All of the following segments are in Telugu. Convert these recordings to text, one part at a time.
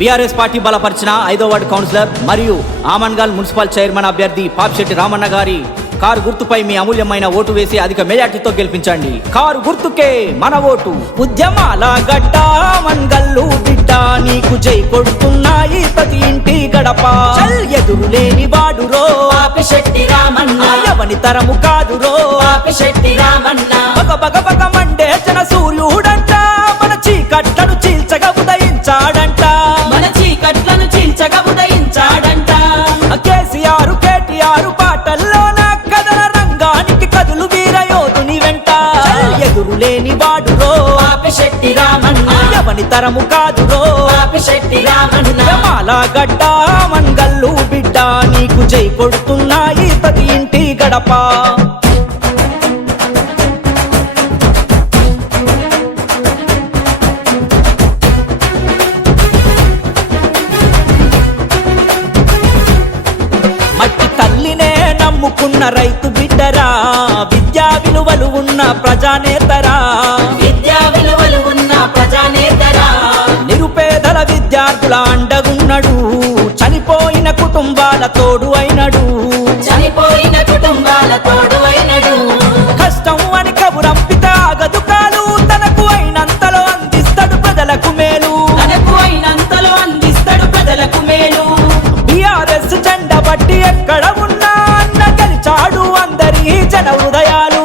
బీఆర్ఎస్ పార్టీ బలపరిచిన 5వ వార్డు కౌన్సిలర్ మరియు ఆమన్గల్ మున్సిపల్ చైర్మన్ అభ్యర్థి పాపిశెట్టి రామన్న గారి కారు గుర్తుపై మీ అమూల్యమైన ఓటు వేసి అధిక మెజార్టీతో గెలిపించండి. కారు గుర్తుకే మన ఓటు. ఉద్యమాల గడ్డ ఆమన్గల్లు బిడ్డ, నీకు జై కొడుతున్నాయి ప్రతి ఇంటి గడప. ఎదురు లేని వాడురో పాపిశెట్టి రామన్న, ఎవని తరము కాదురో పాపిశెట్టి రామన్న. బగ బగ బగ మండే జన సూర్యుడంట, మన చీకట్లను చీల్చగా ఉదయించాడంట. మన చీకట్లను చీల్చగా ఉదయించాడంట. కేసీఆర్ కేటీఆర్ పాటల్లోన కథన రంగానికి కదులు వీరయోధుని వెంట. ఎదురు లేని వాడురో పాపిశెట్టి రామన్న, ఎవని తరము కాదురో పాపిశెట్టి రామన్న. మాల గడ్డ ఆమన్గల్లు బిడ్డ, నీకు జై కొడుతున్నాయి ప్రతి ఇంటి గడప. మట్టి తల్లినే నమ్ముకున్న రైతు బిడ్డరా, విద్యా విలువలు ఉన్న ప్రజానేతరా. విద్యా విలువలు ఉన్న ప్రజానేతరా. నిరుపేదల విద్యార్థుల అండగున్నడు, చనిపోయిన కుటుంబాల తోడు అయినడు. చనిపోయిన కుటుంబాల తోడు అయినడు. కష్టం అని కబురంపితే ఆగదు కాలు, తనకు అయినంతలో అందిస్తాడు ప్రజలకు మేలు. తనకు అయినంతలో అందిస్తాడు ప్రజలకు మేలు. బీఆర్ఎస్ జెండా బట్టి ఎక్కడ ఉన్నా అన్న గెలిచాడు అందరి జన హృదయాలు.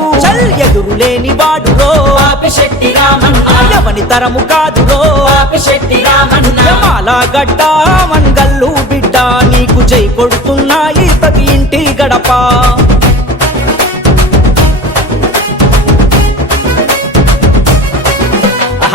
ఎదురు లేని వాడురో పాపిశెట్టి రామన్న, ఎవని తరము కాదురో పాపిశెట్టి రామన్న. మాల గడ్డ ఆమన్గల్లు బిడ్డ, నీకు జై కొడుతున్నాయి ప్రతి ఇంటి గడప.